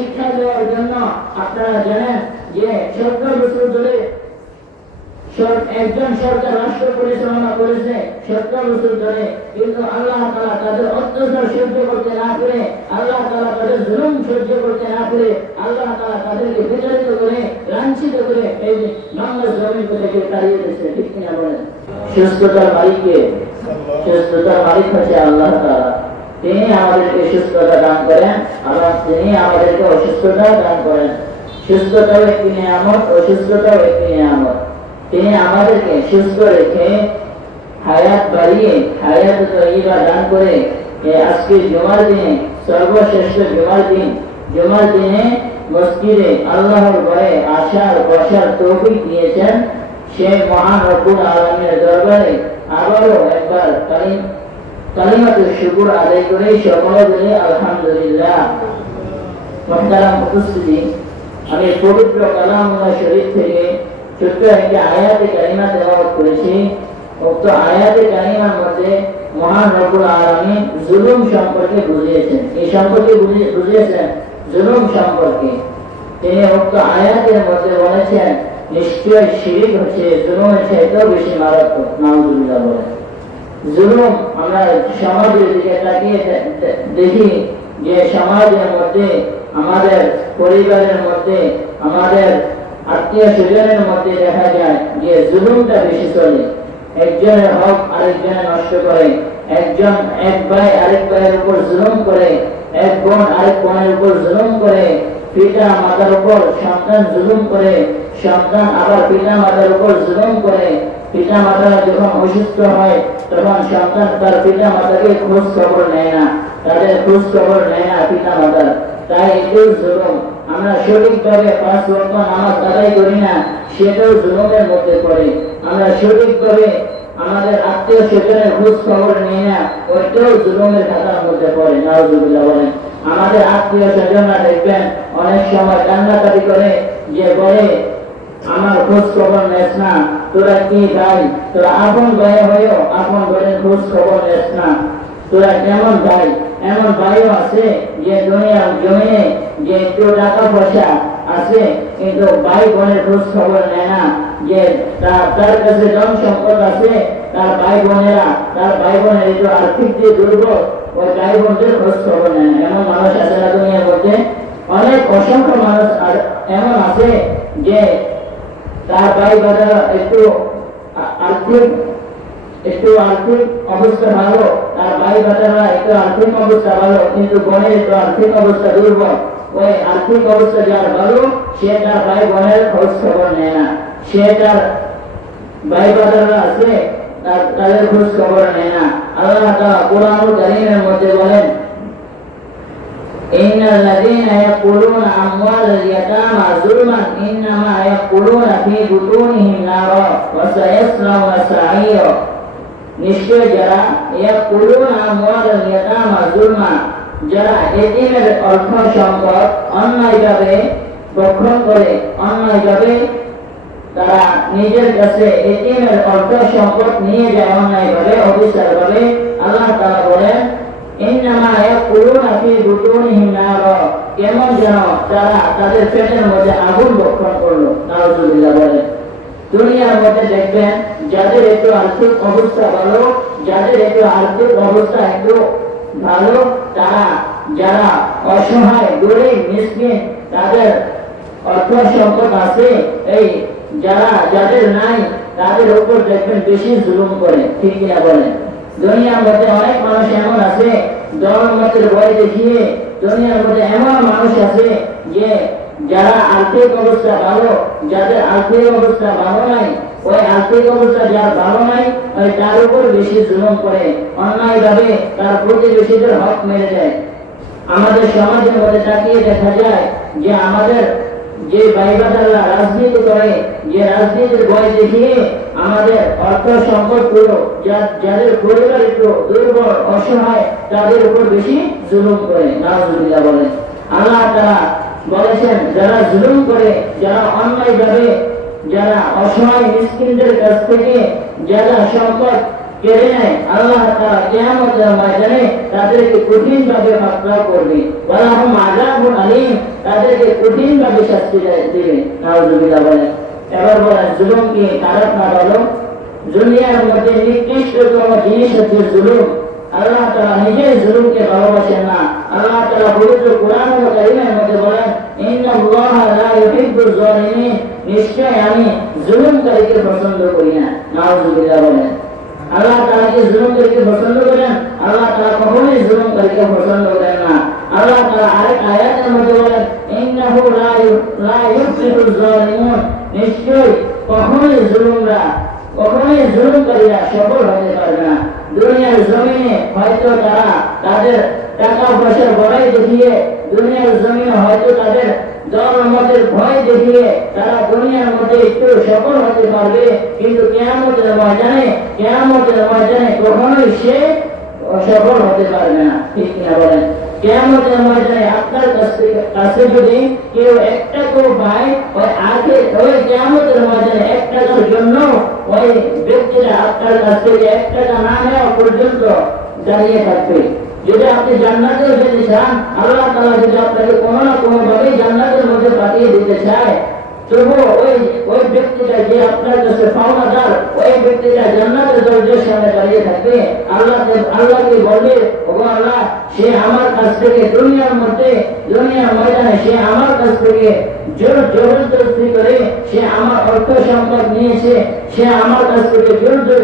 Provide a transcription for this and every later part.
শিক্ষা দেওয়ার জন্য আপনারা জানেন যে 70 বছর ধরে একজন সরকার রাষ্ট্র পরিচালনা করেছে 70 বছর ধরে, কিন্তু আল্লাহ তাআলা তাদের অত্যাচার সহ্য করতে না পেরে, আল্লাহ তাআলা তাদের জুলুম সহ্য করতে না পেরে, আল্লাহ তাআলা তাদেরকে বিতাড়িত করে, লাঞ্ছিত করে এই বাংলার জমিন থেকে তাড়িয়ে দিয়েছে। ঠিক কিনা বলেন? সুস্থতার মালিককে, সুস্থতার মালিক হচ্ছে আল্লাহ তাআলা। তিনি আমাদেরকে সুস্থতা দান করেন, আবার তিনি আমাদেরকে অসুস্থতা দান করেন। সুস্থতাও একটি নিয়ামত, অসুস্থতাও একটি নিয়ামত। তিনি আমাদেরকে সুস্থ রেখে হায়াত বাড়িয়ে হায়াত তৈবা দান করে আজকে জুমার দিনে, সর্বশ্রেষ্ঠ জুমার দিনে মসজিদে আল্লাহর ভয়ে আসার বসার তৌফিক দিয়েছেন। সে মহান রব্বুল আলামিনের দরবারে আবারও একবার কালিমাতুশ শুকর আদায় করে সকলে বলে আলহামদুলিল্লাহ। মুহতারাম উপস্থিতি, আমি পবিত্র কালামুল্লাহ শরীফ থেকে ছোট্ট একটি আয়াতে কারিমা তেলাওয়াত করেছি। উক্ত আয়াতে কারিমার মধ্যে মহান রব্বুল আলামিন জুলুম সম্পর্কে বুঝিয়েছেন। এই সম্পর্কে বুঝিয়েছেন জুলুম সম্পর্কে। তিনি উক্ত আয়াতের মধ্যে বলেছেন নিশ্চয় শিরক হচ্ছে জুলুমের চাইতেও বেশি মারাত্মক। নাউযুবিল্লাহ বলেন। জুলুম আমরা সমাজের দিকে তাকিয়ে দেখি যে সমাজের মধ্যে, আমাদের পরিবারের মধ্যে, আমাদের আত্মীয় স্বজনের মধ্যে দেখা যায় যে জুলুমটা বেশি চলে। একজনের হক আরেকজনে নষ্ট করে, এক ভাই আরেক ভাইয়ের উপর জুলুম করে, এক বোন আরেক বোনের উপর জুলুম করে, পিতা মাতার উপর সন্তান জুলুম করে, সন্তান আবার পিতা মাতার উপর জুলুম করে। পিতা মাতারা যখন অসুস্থ হয় তখন সন্তান তার পিতা মাতাকে খোঁজ খবর নেয় না, তাদের খোঁজ খবর নেয় না পিতা মাতার। তাই এটাও জুলুম। আমরা সঠিকভাবে 5 ওয়াক্ত নামাজ আদায় করি না, সেটাও জুলুমের মধ্যে পড়ে। আমরা সঠিকভাবে আমাদের আত্মীয় স্বজনের খোঁজ খবর নিই না, ওইটাও জুলুমের খাতার মধ্যে পড়ে। নাউযুবিল্লাহ বলেন। আমাদের আত্মীয় স্বজনরা দেখবেন অনেক সময় কান্নাকাটি করে, যে বলে আমার খোঁজ খবর নেস না, তোরা কি ভাই, তোরা আপন ভাই হয়েও আপন বোনের খোঁজ খবর নেস না, তোরা কেমন ভাই? এমন ভাইও আছে যে দুনিয়ার জমিনে যে একটু টাকা পয়সা আছে কিন্তু ভাই বোনের খোঁজ খবর নেয় না, যে তার কাছে ধন সম্পদ আছে, তার ভাই বোনের একটু আর্থিক যে দুর্বল, ওই ভাই বোনদের খোঁজ খবর নেয় না। এমন মানুষ আছে না দুনিয়ার মধ্যে? অনেক অসংখ্য মানুষ এমন আছে যে তার ভাই বোনেরা একটু আর্থিক অবস্থা ভালো, তার ভাই বোনেরা একটু আর্থিক অবস্থা ভালো, কিন্তু বোনের একটু আর্থিক অবস্থা দুর্বল। ওই আর্থিক অবস্থা যার ভালো, সে তার ভাই বোনের খোঁজ খবর নেয় না, সে তার ভাই বোনেরা আছে তাদের খোঁজ খবর নেয় না। আল্লাহ তাআলা কোরআনুল কারীমের মধ্যে বলেন ইন্নাল্লাযীনা ইয়াকুলুনা আমওয়ালাল ইয়াতামা যুলমান ইন্নামা ইয়াকুলুনা ফী বুতুনিহিম নারা ওয়া সায়াসলাউনা সাঈরা। নিশ্চয় যারা ইয়াকুলুনা আমওয়ালাল ইয়াতামা যুলমান, যারা এতিমের অর্থ সম্পদ অন্যায়ভাবে ভক্ষণ করে, অন্যায়ভাবে তারা নিজের কাছে এতিমের অর্থ সম্পদ নিয়ে যায় অন্যায়ভাবে, অবিচারভাবে, আল্লাহ তাআলা বলেন ইন্নামা ইয়াকুলুনা ফী বুতুনিহিম নারা, কেমন যেন তারা তাদের পেটের মধ্যে আগুন ভক্ষণ করলো। নাউযুবিল্লাহ বলেন। দুনিয়ার মধ্যে দেখবেন যাদের একটু আর্থিক অবস্থা ভালো, ভালো, তারা যারা অসহায় গরিব মিসকিন, তাদের অর্থ সম্পদ আছে, এই যাদের নাই তাদের উপর দেখবেন বেশি জুলুম করে। ঠিক কিনা বলেন? দুনিয়ার মধ্যে অনেক মানুষ এমন আছে দলমতের ভয় দেখিয়ে, দুনিয়ার মধ্যে এমন মানুষ আছে যে যারা আর্থিক অবস্থা ভালো, যাদের আর্থিক অবস্থা ভালো নাই, ওই আর্থিক অবস্থা যার ভালো নাই ওই তার উপর বেশি জুলুম করে, অন্যায়ভাবে তার প্রতিবেশীদের হক মেরে দেয়। আমাদের সমাজের মধ্যে তাকিয়ে দেখা যায় যে আমাদের যে ভাইবাদাররা রাজনীতি করে, যে রাজনীতির ভয় দেখিয়ে আমাদের অর্থ সম্পদগুলো যাদের পরিবার একটু দুর্বল অসহায় তাদের উপর বেশি জুলুম করে। নাউযুবিল্লাহ বলেন। আল্লাহ তাআলা বলেছেন যারা জুলুম করে, যারা অন্যায়ভাবে, যারা অসহায় মিসকিনদের কাছ থেকে যারা সম্পদ কেড়ে নেয়, আল্লাহ তাআলা কিয়ামতের ময়দানে তাদেরকে কঠিনভাবে পাকড়াও করবে, ওয়ালাহুম আযাবুন আলীম, তাদেরকে কঠিনভাবে শাস্তি দেবে। নাউযুবিল্লাহ বলেন। এবার বলেন জুলুম কি খারাপ না বলো? দুনিয়ার মধ্যে নিকৃষ্টতম জিনিস হচ্ছে জুলুম। আল্লাহ তাআলা নিজেই জুলুমকে ভালোবাসেন না। আল্লাহ তাআলা পবিত্র কোরআনুল কারীমের মধ্যে বলেন, ইন্নাল্লাহা লা ইউহিব্বুজ জালিমিন, নিশ্চয় আমি জুলুমকারীকে পছন্দ করি না। নাউযুবিল্লাহ বলেন। আল্লাহ তাআলা কি জুলুমকারীকে পছন্দ করেন? আল্লাহ তাআলা কখনোই জুলুমকারীকে পছন্দ করেন না। আল্লাহ তাআলা আরেক আয়াতের মধ্যে বলেন, ইন্নাহু লা ইউফলিহুজ জালিমুন, নিশ্চয় কখনোই জুলুমকারীরা সফল হতে পারবে না। দুনিয়ার জমিনে হয়তো তারা তাদের টাকা পয়সা বড়াই দেখিয়ে, দুনিয়ার জমিনে হয়তো তাদের দলমতের ভয় দেখিয়ে তারা দুনিয়ার মধ্যে একটু সফল হতে পারবে, কিন্তু কিয়ামতের ময়দানে কখনোই সে সফল হতে পারবে না। ঠিক কিনা বলেন? কিয়ামতের ময়দানে আপনার কাছে যদি কেউ একটা পায়, ওই কিয়ামতের ময়দানে 1 টাকার জন্য ওই ব্যক্তিরা আপনার কাছ থেকে 1 টাকা না নেওয়া পর্যন্ত দাঁড়িয়ে থাকবে। যদি আপনি জান্নাতে যেতে চান, আল্লাহ তাআলা যদি আপনাকে কোনো না কোনো ভাবে জান্নাতের মধ্যে পাঠিয়ে দিতে চায়, তবু ওই ব্যক্তিটা যে আপনার কাছে পাওনাদার, ওই ব্যক্তিটা জান্নাতের দরজার সামনে দাঁড়িয়ে থাকবে। আল্লাহকে বলবে, ওগো আল্লাহ, সে আমার কাছ থেকে দুনিয়ার ময়দানে সে আমার কাছ থেকে জবরদস্তি করে সে আমার অর্থ সম্পদ নিয়েছে, সে আমার কাছ থেকে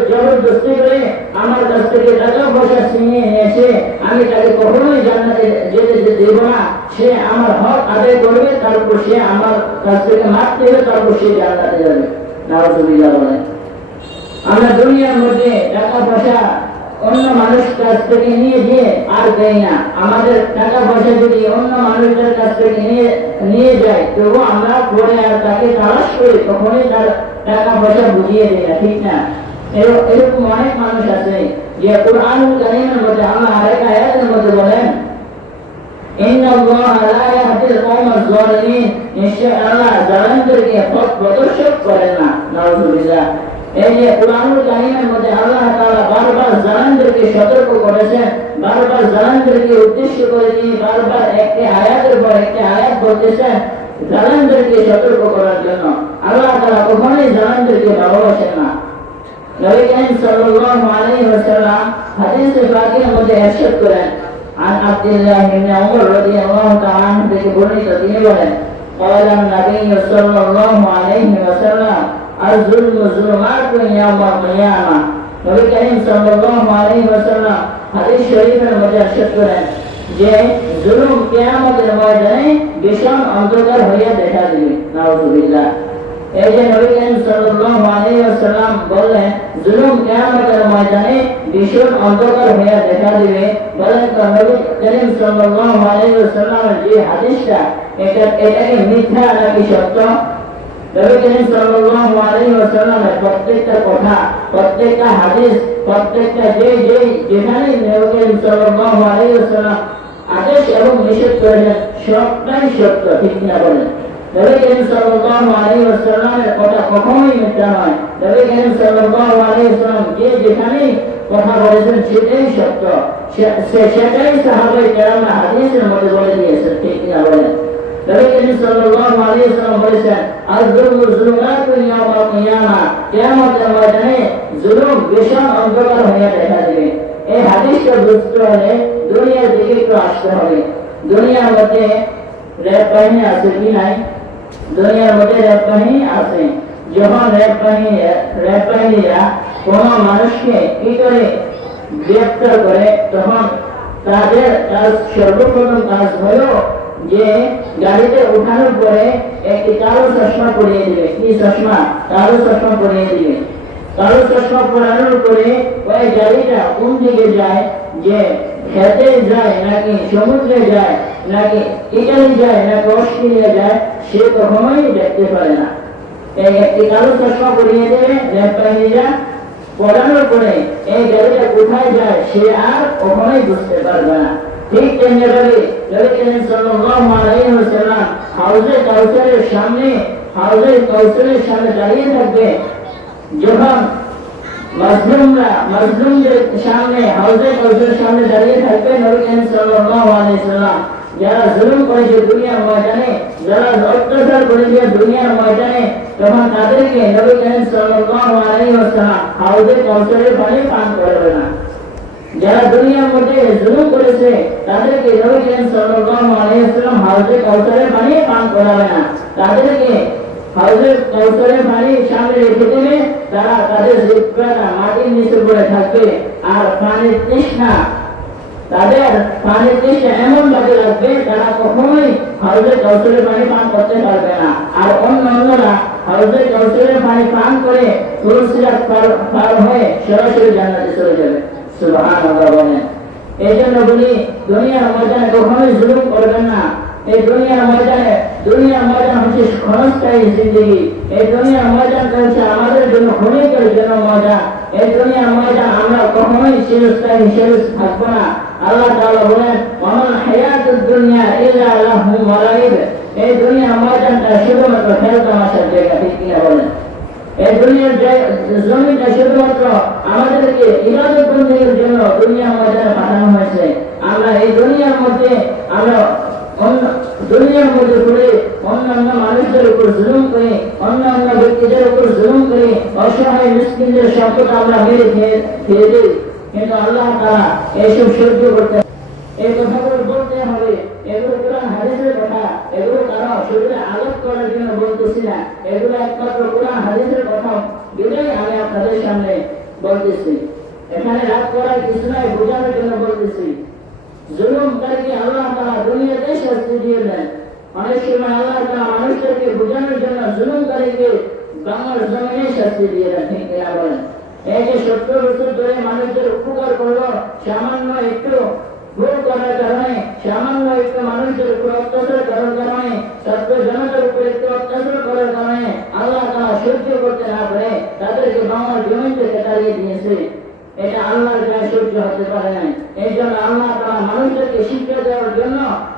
জবরদস্তি করে আমার কাছ থেকে টাকা পয়সা ছিনিয়ে নিয়েছে, আমি তাকে কখনোই জান্নাতে যেতে দেব না। সে আমার হক আদায় করবে, তারপর সে আমার কাছ থেকে মাফ দেবে, তারপর সে জান্নাতে যাবে। নাউযুবিল্লাহ বলেন। আমরা দুনিয়ার মধ্যে টাকা পয়সা অন্য মানুষের কাছ থেকে নিয়ে দিয়ে আর দেই না। আমাদের টাকা পয়সা যদি অন্য মানুষের কাছ থেকে নিয়ে যায়, তবু আমরা পরে আর তাকে তালাশ করি, কখনোই তার টাকা পয়সা বুঝিয়ে দেয় না। ঠিক না? এরকম অনেক মানুষ আছে যে কুরআনুল কারীমের মধ্যে আল্লাহ আরেক আয়াতের মধ্যে বলেন, ইন্নাল্লাহা লা ইয়াহদিল কওমাজ জালিমিন, নিশ্চয় আল্লাহ জালিমদেরকে পথ প্রদর্শক করেন না। নাউযুবিল্লাহ। এই যে কুরআনুল কারীমের মধ্যে আল্লাহ তাআলা বারবার জালিমদেরকে সতর্ক করেছেন, বারবার জালিমদেরকে উদ্দেশ্য করে তিনি বারবার একটি আয়াতের পর একটি আয়াত বলতেছেন জালিমদেরকে সতর্ক করার জন্য। আল্লাহ তাআলা কখনোই জালিমদেরকে ভালোবাসেন না। নবী করিম সাল্লাল্লাহু আলাইহি ওয়াসাল্লাম হাদিসে পাকের মধ্যে ইরশাদ করেন, عن عبد الله بن عمر رضي الله تعالى عنه থেকে বর্ণিত, তিনি বলেন, قال النبي صلى الله عليه وسلم الظلم ظلمات يوم القيامة। নবী করিম সাল্লাল্লাহু আলাইহি ওয়াসাল্লাম হাদিস শরীফের মধ্যে ইরশাদ করেন যে জুলুম কিয়ামতের ময়দানে ভীষণ অন্ধকার হইয়া দেখা দিবে। নাউযুবিল্লাহ। এই যে নবী করিম সাল্লাল্লাহু আলাইহি ওয়াসাল্লাম বললেন জুলুম কিয়ামতের ময়দানে ভীষণ অন্ধকার হইয়া দেখা দিবে, বলেন তো নবী করিম সাল্লাল্লাহু আলাইহি ওয়াসাল্লামের যে হাদিসটা এটাকে মিথ্যা নাকি সত্য? নবী করিম সাল্লাল্লাহু আলাইহি ওয়াসাল্লামের প্রত্যেকটা কথা, প্রত্যেকটা হাদিস, প্রত্যেকটা যেখানে নবী করিম সাল্লাল্লাহু আলাইহি ওয়াসাল্লাম আদেশ এবং নিষেধ করেছেন সবটাই সত্য। ঠিক না বলেন? নবী করিম সাল্লাল্লাহু আলাইহি ওয়াসাল্লামের কথা কখনোই মিথ্যা নয়। নবী করিম সাল্লাল্লাহু আলাইহি ওয়াসাল্লাম যেখানে কথা বলেছেন সেটাই সত্য, সেটাই সাহাবায়ে কেরাম হাদিসের মধ্যে বলে দিয়েছেন। ঠিক না বলেন? নবী করিম সাল্লাল্লাহু আলাইহি ওয়াসাল্লাম বলেছেন, আয-যুলমু যুলুমাতুন ইয়াওমাল কিয়ামা, কিয়ামতের ময়দানে জুলুম ভীষণ অন্ধকার হয়ে দেখা দিবে। এই হাদিসটা বুঝতে হলে দুনিয়ার দিকে একটু আসতে হবে। দুনিয়ার মধ্যে রেপ বাহিনী আছে কি নাই? দুনিয়ার মধ্যে রেপ বাহিনী আছে। যখন রেপ বাহিনীরা কোন মানুষকে কি করে গ্রেফতার করে, তখন তাদের সর্বপ্রথম কাজ হলো যে গাড়িতে উঠানোর পরে একটি কালো চশমা পরিয়ে দিবে। কি চশমা? কালো চশমা পরিয়ে দিবে। কালো চশমা পরানোর পরে ওই গাড়িটা কোন দিকে যায়, যে খেতে যায় নাকি সমুদ্রে যায় নাকি ইটালি যায় নাকি অস্ট্রেলিয়া যায়, সে কখনোই দেখতে পারে না। এই একটি কালো চশমা পরিয়ে দেবে রেপ বাহিনীরা, পড়ানোর পরে এই গাড়িটা কোথায় যায় সে আর কখনোই বুঝতে পারবে না। ঠিক তেমনিভাবে নবী করিম সাল্লাল্লাহু আলাইহি ওয়াসাল্লাম হাউজে কাউসারের সামনে দাঁড়িয়ে থাকবে। যখন মাজলুমদের সামনে হাউজে কাউসারের সামনে দাঁড়িয়ে থাকবে নবী করিম সাল্লাল্লাহু আলাইহি ওয়াসাল্লাম। যারা জুলুম করেছে দুনিয়ার ময়দানে, যারা অত্যাচার করেছে দুনিয়ার ময়দানে, তখন তাদেরকে নবী করিম সাল্লাল্লাহু আলাইহি ওয়াসাল্লাম হাউজে কাউসারের পানি পান করাবে না। যারা দুনিয়ার মধ্যে জুলুম করেছে তাদেরকে নবী করিম সাল্লাল্লাহু আলাইহি ওয়াসাল্লাম হাউজে কাউসারের পানি পান করাবে না। তাদেরকে হাউজে কাউসারের পানি সামনে রেখে দেবে, তারা তাদের জিহ্বাটা মাটির নিচে পড়ে থাকবে। আর পানির তৃষ্ণা, তাদের পানির তৃষ্ণা এমন ভাবে লাগবে তারা কখনোই হাউজে কাউসারের পানি পান করতে পারবে না। আর অন্যরা হাউজে কাউসারের পানি পান করে তুলসিরাত পার হয়ে সরাসরি জান্নাতে চলে যাবে। সুবহানাল্লাহ বলেন। এই জন্য বলি দুনিয়ার ময়দানে কখনোই জুলুম করবেন না। এই দুনিয়ার ময়দান হচ্ছে ক্ষণস্থায়ী জিন্দগি। এই দুনিয়ার ময়দানটা হচ্ছে আমাদের জন্য ক্ষণিকের জন্য ময়দান। এই দুনিয়ার ময়দান আমরা কখনোই চিরস্থায়ী হিসেবে থাকবো না। আল্লাহ তাআলা বলেন ওয়ামাল হায়াতুদ দুনিয়া ইল্লা লাহু ওয়া লাইব। এই দুনিয়ার ময়দানটা শুধুমাত্র খেলা তামাশার জায়গা, ঠিক কিনা বলেন? এই দুনিয়ার জমিটা শুধুমাত্র আমাদেরকে ইবাদত বন্দেগীর জন্য দুনিয়ার ময়দানে পাঠানো হয়েছে। আমরা এই দুনিয়ার মধ্যে পড়ে অন্যান্য মানুষদের উপর জুলুম করে, অন্যান্য ব্যক্তিদের উপর জুলুম করে, অসহায় মিসকিনদের সম্পদ আমরা মেরে খেয়ে দিই। কিন্তু আল্লাহ তাআলা এইসব সহ্য করতে, এই কথাগুলো বলতে হবে। এগুলো কোরআন হাদিসের কথা, এগুলো কারো শরীরে আঘাত করার জন্য বলতেছি না। এগুলো একমাত্র কোরআন হাদিসের কথা বিধায় আমি আপনাদের সামনে বলতেছি। এখানে রাগ করার কিছু নাই, বোঝানোর জন্য বলতেছি। জুলুমকারীকে আল্লাহ তাআলা দুনিয়াতে শাস্তি দিয়ে দেন। অনেক সময় আল্লাহ তাআলা মানুষদেরকে বোঝানোর জন্য জুলুমকারীকে বাংলার জমিনে শাস্তি দিয়ে দেন, ঠিক কিনা বলেন? এই যে 70 বছর ধরে মানুষদের উপকার করলো, সামান্য একটু ভুল করার কারণে, সামান্য একটু মানুষদের উপর অত্যাচার করার কারণে, ছাত্র জনতার উপর একটু অত্যাচার করার কারণে আল্লাহ তাআলা সহ্য করতে না পারে তাদেরকে বাংলার জমিন থেকে তাড়িয়ে দিয়েছে। এটা আল্লাহর গায়ে সহ্য হতে পারে নাই। এই জন্য আল্লাহ তাআলা মানুষদেরকে শিক্ষা দেওয়ার জন্য,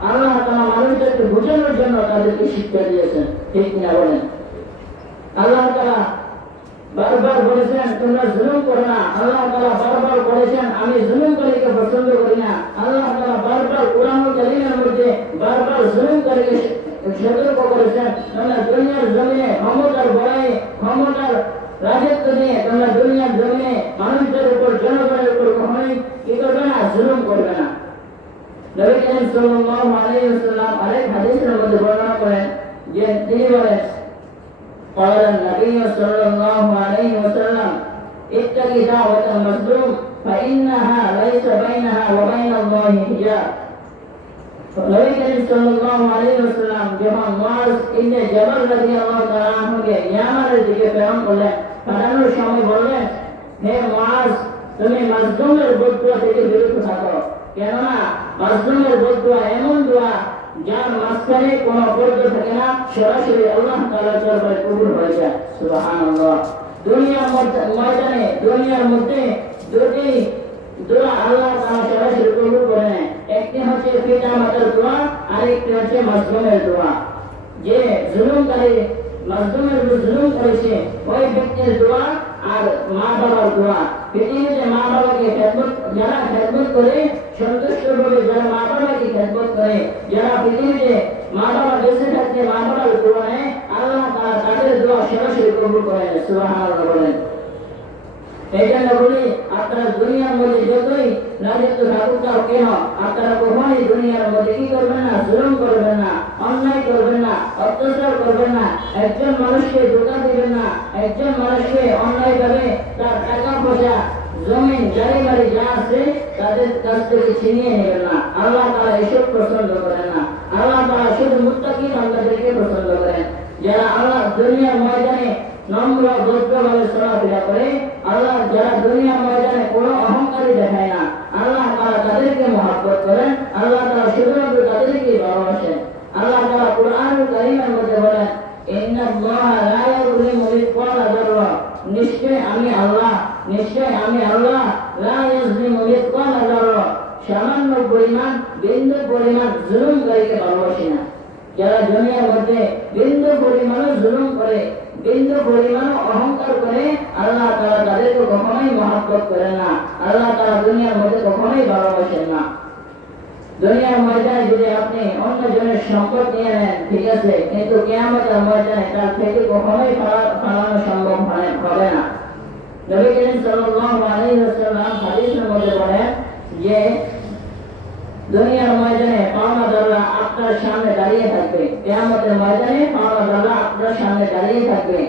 আল্লাহ তাআলা মানুষদেরকে বোঝানোর জন্য তাদেরকে শিক্ষা দিয়েছেন, ঠিক কিনা বলেন? আল্লাহ তাআলা বারবার বলেছেন তোমরা জুলুম করো না। আল্লাহ তাআলা বারবার বলেছেন আমি জুলুমকারীকে পছন্দ করি না। আল্লাহ তাআলা বারবার কোরআনুল কারীমের মধ্যে বারবার জুলুমকারীকে সতর্ক করেছেন। তোমরা দুনিয়ার জমিনে ক্ষমতার বড়াই, ক্ষমতার রাজত্ব নিয়ে তোমরা দুনিয়ার জমিনে মানুষদের উপর, জনগণের উপর কখনোই কি করবে না? জুলুম করবে না। নবী করিম সাল্লাল্লাহু আলাইহি ওয়াসাল্লাম আরেক হাদিসের মধ্যে বর্ণনা করেন যে তিনি বলেন قال النبي صلى الله عليه وسلم اتق دعوة المظلوم فإنها ليس بينها وبين الله حجاب। নবী করিম সাল্লাল্লাহু আলাইহি ওয়াসাল্লাম যখন মুআজ ইবনে জাবাল রাদিয়াল্লাহু তাআলা আনহুকে ইয়ামানের দিকে প্রেরণ করলেন, পাঠানোর সময় বললেন হে মুআজ তুমি মাজলুমের বদদুয়া থেকে বিরত থাকো। কেননা মাজলুমের বদদুয়া এমন দোয়া যার মাঝখানে কোনো পর্দা থাকে না, সরাসরি আল্লাহ তাআলার দরবারে কবুল হয়ে যায়। সুবহানাল্লাহ। দুনিয়ার ময়দানে, দুনিয়ার মধ্যে দুটি দোয়া আল্লাহ তাআলা সরাসরি কবুল করে নেয়। একটি হচ্ছে পিতা মাতার দোয়া, আরেকটি হচ্ছে মাজলুমের দোয়া। যে জুলুমকারী মাজলুমের উপর জুলুম করেছে ওই ব্যক্তির দোয়া আর মা বাবার দোয়া। পৃথিবীতে মা বাবাকে যারা খেদমত করে, সন্তুষ্টভাবে যারা মা বাবাকে খেদমত করে, যারা পৃথিবীতে মা বাবা বেঁচে থাকতে মা বাবার দোয়া নেয়, আল্লাহ তাআলা তাদের দোয়া সরাসরি কবুল করে। সুবহানাল্লাহ বলেন। এই জন্য বলি আপনারা দুনিয়ার মধ্যে যতই রাজত্ব থাকুক না কেন, আপনারা কখনোই দুনিয়ার মধ্যে কি করবেন না? জুলুম করবেন না, অন্যায় করবেন না, অত্যাচার করবেন না, একজন মানুষকে ধোঁকা দিবেন না, একজন মানুষকে অন্যায়ভাবে তার টাকা পয়সা, জমিন, গাড়ি বাড়ি যা আছে তাদের কাছ থেকে ছিনিয়ে নেবেন না। আল্লাহ তাআলা এসব পছন্দ করেন না। আল্লাহ তাআলা শুধু মুত্তাকি বান্দাদেরকে পছন্দ করেন, যারা আল্লাহ দুনিয়ার ময়দানে নম্র ভদ্রভাবে চলাফেরা করে। আল্লাহ যারা দুনিয়ার ময়দানে কোনো অহংকারী দেখায় না, আল্লাহ তাআলা তাদেরকে মহব্বত করেন। আল্লাহ তাআলা শুধুমাত্র তাদেরকে ভালোবাসেন। আল্লাহ তাআলা কুরআনুল কারীমের মধ্যে বলেন ইন্নাল্লাহা লা ইয়াযলিমু মিসকালা যাররা, নিশ্চয় আমি আল্লাহ লা ইয়াযলিমু মিসকালা যাররা, সামান্য পরিমাণ, বিন্দু পরিমাণ জুলুমকারীকে ভালোবাসি না। যারা দুনিয়ার মধ্যে বিন্দু পরিমাণ জুলুম করে, বিন্দু পরিমাণ অহংকার করে আল্লাহ তাআলা তাদেরকে কখনোই মহব্বত করেন না। আল্লাহ তাআলা দুনিয়ার মধ্যে কখনোই ভালোবাসেন না। দুনিয়ার ময়দানে যদি আপনি অন্য জনের সম্পদ নিয়ে নেন ঠিক আছে, কিন্তু কিয়ামতের ময়দানে তার থেকে কখনোই ফালানো সম্ভব হবে না। নবী করিম সাল্লাল্লাহু আলাইহি ওয়াসাল্লাম হাদিসের মধ্যে বলেন যে দুনিয়ার ময়দানে পাওনাদাররা আপনার সামনে দাঁড়িয়ে থাকবে, কিয়ামতের ময়দানে পাওনাদাররা আপনার সামনে দাঁড়িয়ে থাকবে।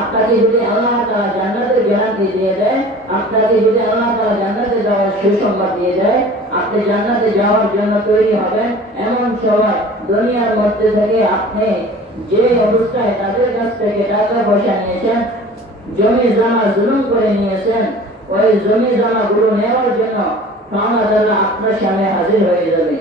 আপনাকে যদি আল্লাহ তাআলা জান্নাতের গ্যারান্টি দিয়ে দেয়, আপনাকে যদি আল্লাহ তাআলা জান্নাতে যাওয়ার সুসংবাদ দিয়ে দেয়, আপনি জান্নাতে যাওয়ার জন্য তৈরি হবেন। এমন সময় দুনিয়ার মধ্যে থেকে আপনি যে অবস্থায় তাদের কাছ থেকে টাকা পয়সা নিয়েছেন, জমি জমা জুলুম করে নিয়েছেন, ওই জমি জমা গুলো নেওয়ার জন্য পাওনাদাররা আপনার সামনে হাজির হয়ে যাবে।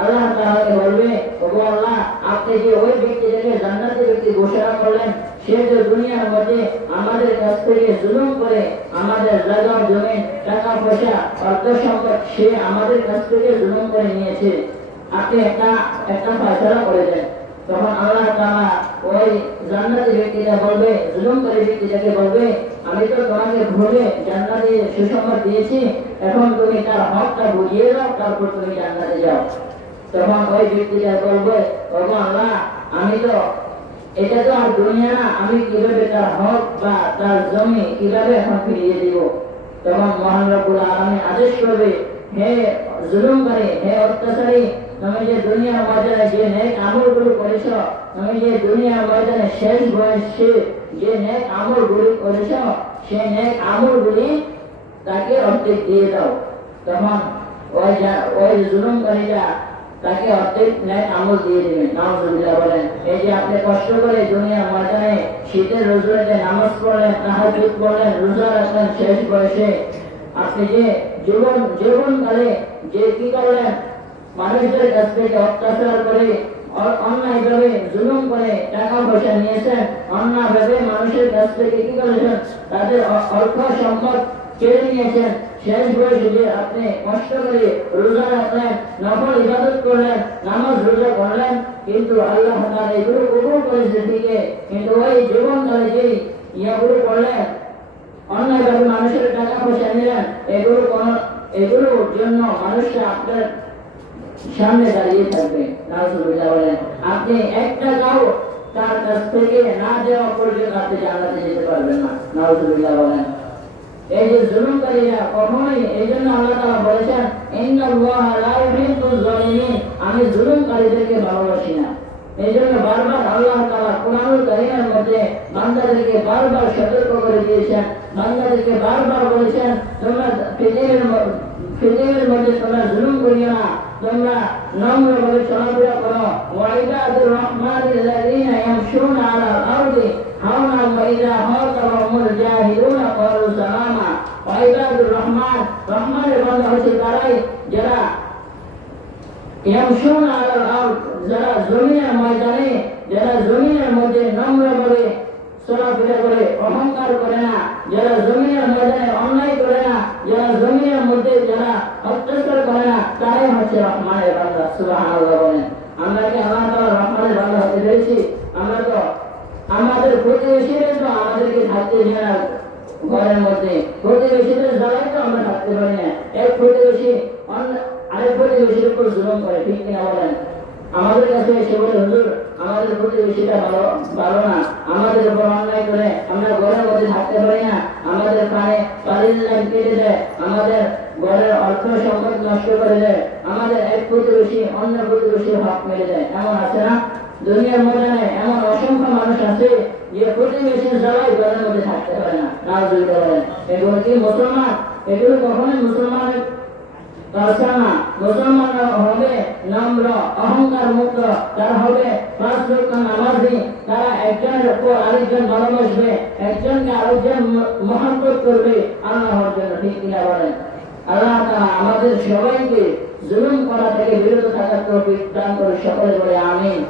আল্লাহ তাআলাকে বলবে, ওগো আল্লাহ, আপনি যে ওই ব্যক্তিটাকে জান্নাতের ব্যক্তি ঘোষণা করলেন, সে যে দুনিয়ার মধ্যে আমাদের কাছ থেকে জুলুম করে আমাদের জায়গা জমি টাকা পয়সা অর্থ সম্পদ সে আমাদের কাছ থেকে জুলুম করে নিয়েছে, আপনি একটা ফয়সালা করে দেন। তখন আল্লাহ তাআলা ওই জান্নাতি ব্যক্তিটা বলবে, জুলুমকারী ব্যক্তিটাকে বলবে, আমি তো তোমাকে ভুলে জান্নাতে সুসংবাদ দিয়েছি, এখন তুমি তার হকটা বুঝিয়ে দাও, তারপর তুমি জান্নাতে যাও। তখন ওই ব্যক্তিটা বলবে, ওগো আল্লাহ, আমি তো এটা তো আর দুনিয়া না, আমি কিভাবে তার হক বা তার জমি কিভাবে এখন ফিরিয়ে দিব? তখন মহান রব্বুল আলামিন আদেশ করবে, হে জুলুমকারী, হে অত্যাচারী, তুমি যে দুনিয়ার ময়দানে যে নেক আমলগুলো করেছ, তুমি যে দুনিয়ার ময়দানে শেষ বয়সে যে নেক আমলগুলি করেছ, সেই নেক আমলগুলি তাকে অর্ধেক দিয়ে দাও। তখন ওই জুলুমকারীরা তাকে অর্ধেক নেক আমল দিয়ে দেবে। নাউজুবিল্লাহ বলেন। এই যে আপনি কষ্ট করে দুনিয়ার ময়দানে শীতের রোজাতে নামাজ পড়লেন, তাহাজ্জুদ পড়লেন, রোজা রাখলেন শেষ বয়সে, আপনি যে জীবনকালে যে কি করলেন, মানুষদের কাছ থেকে অত্যাচার করে, অন্যায়ভাবে জুলুম করে টাকা পয়সা নিয়েছেন, অন্যায়ভাবে মানুষের কাছ থেকে কি করেছেন, তাদের অর্থ সম্পদ কেড়ে নিয়েছেন। শেষ বয়সে যে আপনি কষ্ট করে রোজা রাখলেন, নফল ইবাদত করলেন, নামাজ রোজা করলেন, কিন্তু আল্লাহ তাআলা এগুলো কবুল করেছে ঠিকই, কিন্তু ওই জীবনকালে যে ইয়াগুলো করলেন, অন্যায়ভাবে মানুষের টাকা পয়সা নিলেন, এগুলোর জন্য মানুষরা আপনার সামনে দাঁড়িয়ে থাকবে। নাউজুবিল্লাহ বলেন। আপনি একটা টাকাও তার কাছ থেকে না দেওয়া পর্যন্ত আপনি জান্নাতে যেতে পারবেন না। নাউজুবিল্লাহ বলেন। এই যে জুলুমকারীরা কখনোই, এই জন্য আল্লাহ তাআলা বলেছেন, ইন্নাল্লাহা লা ইউহিব্বুজ জালিমিন, আমি জুলুমকারীদেরকে ভালোবাসি না। এই জন্য বারবার আল্লাহ তাআলা কুরআনুল কারীমের মধ্যে বান্দাদেরকে বারবার সতর্ক করে দিয়েছেন, বান্দাদেরকে বারবার বলেছেন, তোমরা পৃথিবীর মধ্যে তোমরা জুলুম করিও না, তোমরা নম্রভাবে চলাফেরা করো। ওয়াইবাদুর রহমানিল্লাযীনা ইয়ামশুনা আলাল আরদি হাওনা ওয়া ইযা খাতাবাহুমুল জাহিলুনা ক্বালু সালামা। ওয়াইবাদুর রহমান, রহমানের বান্দা হচ্ছে তারাই যারা ইয়ামশুনা আলাল আরদ, যারা জমিনের ময়দানে, যারা জমিনের মধ্যে নম্রভাবে চলাফেরা করে, অহংকার করে না, যারা জমিনের ময়দানে অন্যায় করে না, যারা জমিনের মধ্যে যারা অত্যাচার করে না, তারাই হচ্ছে রহমানের বান্দা। সুবহানাল্লাহ বলেন। আমরা কি আল্লাহ তাআলা রহমানের বান্দা হতে পেরেছি? আমরা তো আমাদের প্রতিবেশীরা তো আমাদেরকে থাকতে দেয় না ঘরের মধ্যে, প্রতিবেশীদের জ্বালায় তো আমরা থাকতে পারি না। এক প্রতিবেশী আরেক প্রতিবেশীর উপর জুলুম করে, ঠিক কিনা বলেন? আমাদের কাছে এসে বলে, হুজুর আমাদের প্রতিবেশীটা ভালো না, আমাদের উপর অন্যায় করে, আমরা ঘরের মধ্যে থাকতে পারি না, আমাদের পানির লাইন কেটে দেয়, আমাদের ঘরের অর্থ সম্পদ নষ্ট করে দেয়, আমাদের এক প্রতিবেশী অন্য প্রতিবেশীর হক মেরে দেয়। এমন আছে না? দুনিয়ার ময়দানে এমন অসংখ্য মানুষ আছে যে প্রতিবেশীর জ্বালায় ঘরের মধ্যে থাকতে পারে না। নাউজুবিল্লাহ বলেন। এগুলো কি মুসলমান? এগুলো কখনোই মুসলমানের কালচার না। মুসলমান হবে নম্র, অহংকার মুক্ত, তারা হবে 5 ওয়াক্ত নামাজি, তারা একজনের উপর আরেকজন ভালোবাসবে, একজনকে আরেকজন মহব্বত করবে আল্লাহর জন্য, ঠিক কিনা বলেন? আল্লাহ তাআলা আমাদের সবাইকে জুলুম করা থেকে বিরত থাকার তৌফিক দান করে সকলে বলে আমিন।